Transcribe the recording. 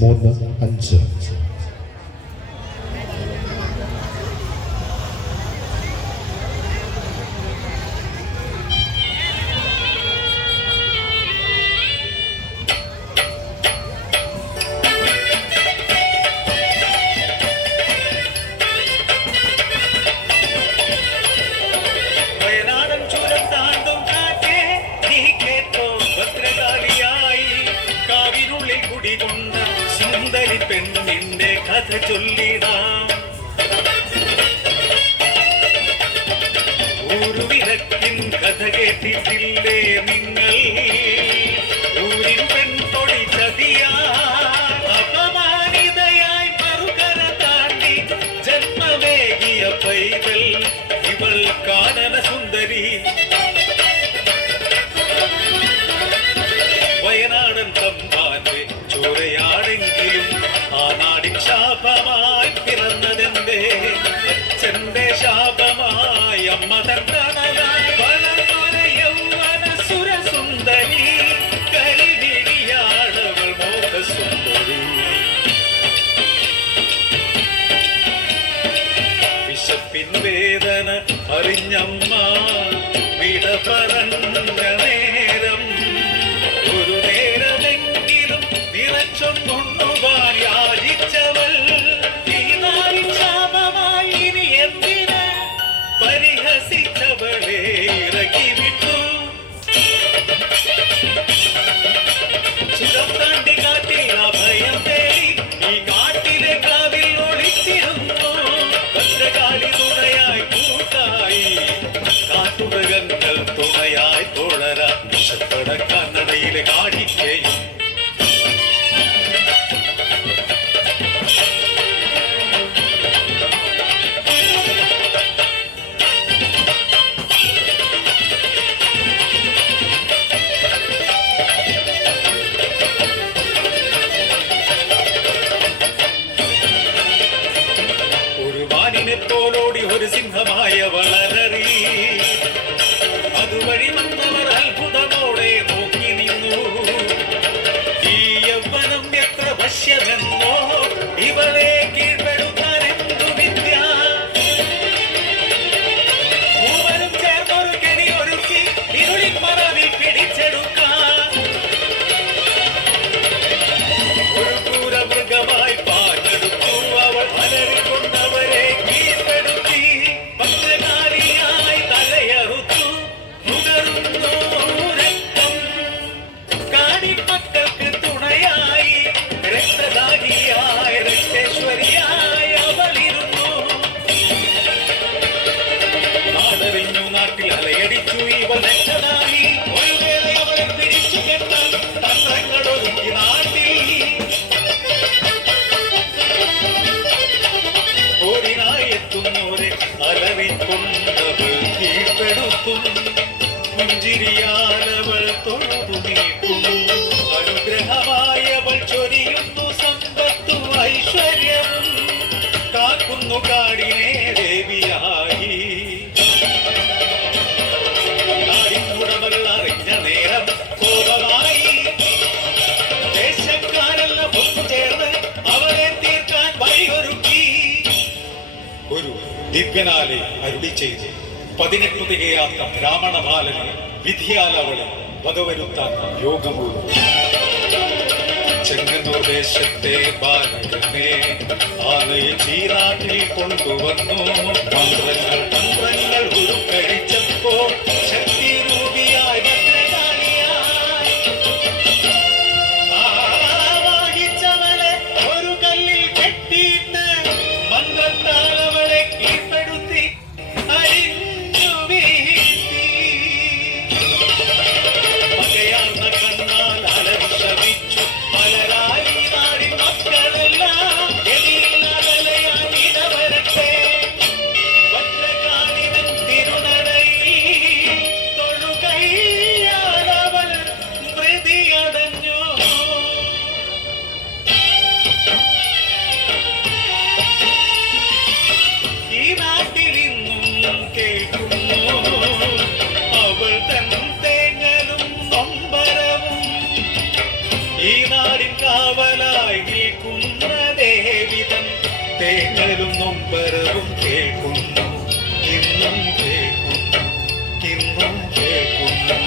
3-5. സുന്ദരി പെണ്ണിന്റെ കഥ ചൊല്ലിടാം. ഊരുവിളക്കിൻ കഥ കേട്ടിട്ടില്ലേ നിങ്ങൾ? ഊരിൻ പെൺകൊടി ചതിയായി അപമാനിതയായി മറുകര താണ്ടി ജന്മമേകിയ പൈതൽ ഇവൾ കാനന സുന്ദരി. വയനാടൻ തമ്പാന്റെ ചോരയാണെങ്കിലും ആ നാടിൻ ശാപമായി പിറന്നതെന്റെ അച്ഛന്റെ ശാപമായി അമ്മ തന്നണലായി വളർന്നൊര യൗവന സുരസുന്ദരി. കരിവിഴിയാളവൾ മോഹസുന്ദരി. വിശപ്പിൻ വേദന അറിഞ്ഞമ്മ വിട പറഞ്ഞ നേരം ഒരു നേരമെങ്കിലും നിറച്ചൊന്നുണ്ണുവാൻ യാചിച്ചവൾ ഈ ശാപമായി ഇനി എന്തിന് പരിഹസിച്ചവളെ ഇറക്കി വിട്ടു. ചുരം താണ്ടി കാട്ടിൽ അഭയം തേടി ഈ കാട്ടിലെ കാവിൽ ഒളിച്ചിരുന്നു. ഭദ്രകാളി തുണയായി കൂട്ടായി കാട്ടുമൃഗങ്ങൾ തുണയായി തോളരാ വിഷപ്പടക്കാൻ നടയിലെ കാണിക്കയും. ഒരു വാനിനെ പോലോടി ഒരു സിംഹമായ വളരറി. അതുവഴി വന്നവർ അത്ഭുതമോടെ നോക്കി നിന്നു. ഈ യൗവനം എത്ര വശ്യമെന്നോ ഇവളെ കീഴ്പ്പെടുത്താൻ എന്തു വിദ്യ. മൂവരും ചേർന്നൊരു കെണിയൊരുക്കി ഇരുളിൻ മറവിൽ പിടിച്ചെടുക്കാൻ. ഒരു ക്രൂരമൃഗമായി പാഞ്ഞെടുത്തു അവൾ അലറിക്കൊണ്ടവരെ കീഴ്പ്പെടുത്തി. ഭദ്രകാളിയായി തലയറുത്തു നുകരുന്നു രക്തം. കാടിമക്കൾക്ക് തുണയായി രക്തദാഹിയായി രക്തേശ്വരിയായി അവളിരുന്നു. നാടറിഞ്ഞു നാട്ടിൽ അലയടിച്ചു ഇവൾ രക്തദാഹി. ഒരു വേള അവളെ പിടിച്ചു കെട്ടാൻ തന്ത്രങ്ങളൊരുക്കി നാട്ടിൽ. ഓരിനായെത്തുന്നോരെ അലറിക്കൊണ്ടവൾ കീഴ്പ്പെടുത്തും. പുഞ്ചിരിയാലവൾ തൊഴുതു നീക്കും. അനുഗ്രഹമായവൾ ചൊരിയുന്നു സമ്പത്തും ഐശ്വര്യവും. കാക്കുന്നു കാടിനെ ദേവിയായി. നാടിനുടമകൾ അറിഞ്ഞ നേരം കോപമായി ദേശക്കാരെല്ലാം ഒത്തുചേർന്ന് അവരെ തീർക്കാൻ വഴിയൊരുക്കി. ഒരു ദിവ്യനാലെ അരുളി ചെയ്ത് 18 തികയാത്ത ബ്രാഹ്മണബാലനെ വിധിയാലവളെ വധവരുത്താൻ യോഗമുള്ളൂ. ചെങ്ങന്നൂർ ദേശത്തെ ബാലനെ ആലയ ചീനാട്ടിൽ കൊണ്ടുവന്നു. തന്ത്രങ്ങൾ ഉരുക്കഴിച്ചപ്പോൾ ശക്തി രൂപിയായി ഭദ്രകാളിയായി ആവാഹിച്ചവളെ ഒരു കല്ലിൽ കെട്ടിയിട്ട് മന്ത്രത്താൽ അവളെ കീഴ്പ്പെടുത്തി അരിഞ്ഞു വീഴ്ത്തി. പകയാർന്ന കണ്ണാൽ അലവിഷമിച്ചു മലരായി നാടി മക്കളെല്ലാം എതിരിൽ അലയാൻ ഇടവരട്ടെ. ഭദ്രകാളിവൻ തിരുനടയിൽ തേങ്ങലും നൊമ്പരവും കേൾക്കുന്നു, ഇന്നും കേൾക്കുന്നു, ഇന്നും കേൾക്കുന്നു.